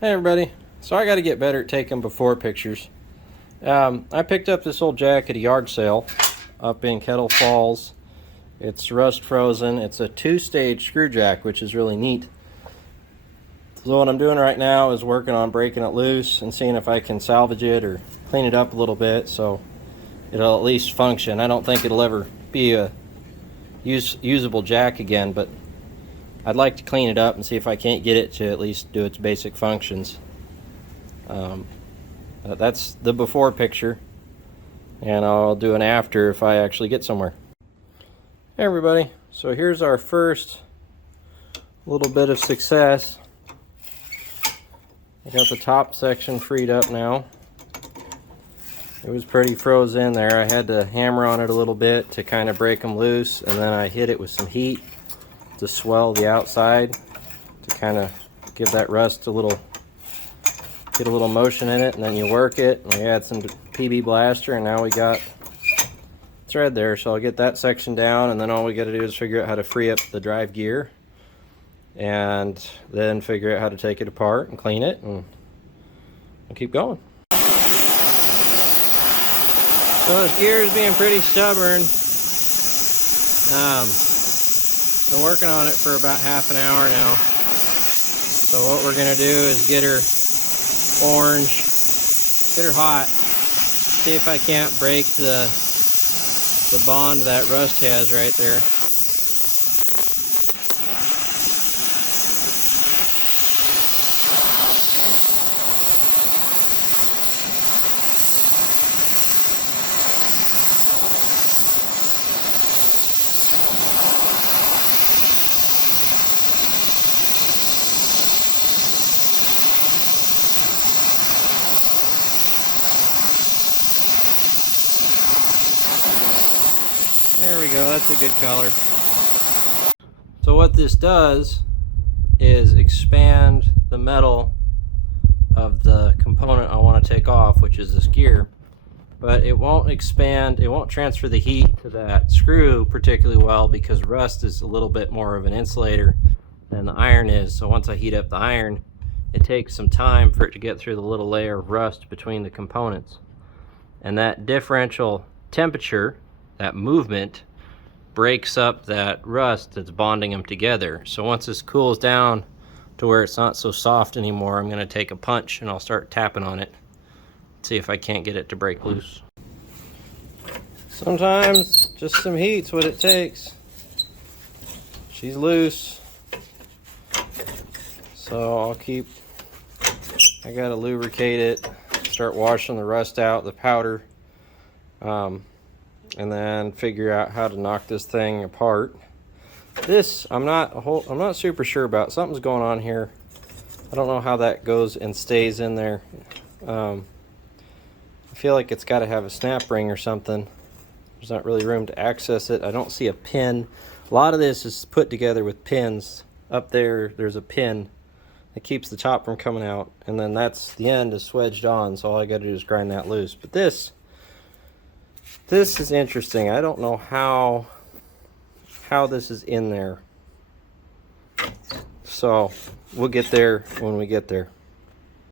Hey everybody, so I got to get better at taking before pictures. I picked up this old jack at a yard sale up in Kettle Falls. It's rust frozen. It's a 2-stage Screwjack, which is really neat. So what I'm doing right now is working on breaking it loose and seeing if I can salvage it or clean it up a little bit so it'll at least function. I don't think it'll ever be a usable jack again, but I'd like to clean it up and see if I can't get it to at least do its basic functions. That's the before picture, and I'll do an after if I actually get somewhere. Hey everybody, so here's our first little bit of success. I got the top section freed up now. It was pretty froze in there. I had to hammer on it a little bit to kind of break them loose, and then I hit it with some heat to swell the outside to kind of give that rust a little, get a little motion in it, and then you work it. And we add some PB Blaster, and now we got thread there. So I'll get that section down, and then all we got to do is figure out how to free up the drive gear, and then figure out how to take it apart and clean it, and we'll keep going. So this gear is being pretty stubborn. Been working on it for about half an hour now. So what we're gonna do is get her orange, get her hot, see if I can't break the bond that rust has right there. There we go, that's a good color. So what this does is expand the metal of the component I want to take off, which is this gear, but it won't expand, it won't transfer the heat to that screw particularly well because rust is a little bit more of an insulator than the iron is. So once I heat up the iron, it takes some time for it to get through the little layer of rust between the components. And that differential temperature, that movement, breaks up that rust that's bonding them together. So once this cools down to where it's not so soft anymore, I'm going to take a punch and I'll start tapping on it, see if I can't get it to break loose. Sometimes just some heat's what it takes. She's loose, so I gotta lubricate it, start washing the rust out, the powder, and then figure out how to knock this thing apart. This I'm not super sure about. Something's going on here. I don't know how that goes and stays in there. I feel like it's got to have a snap ring or something. There's not really room to access it. I don't see a pin. A lot of this is put together with pins. Up there, there's a pin that keeps the top from coming out, and then that's the end is swedged on, so all I got to do is grind that loose. But this is interesting. I don't know how this is in there. So we'll get there when we get there.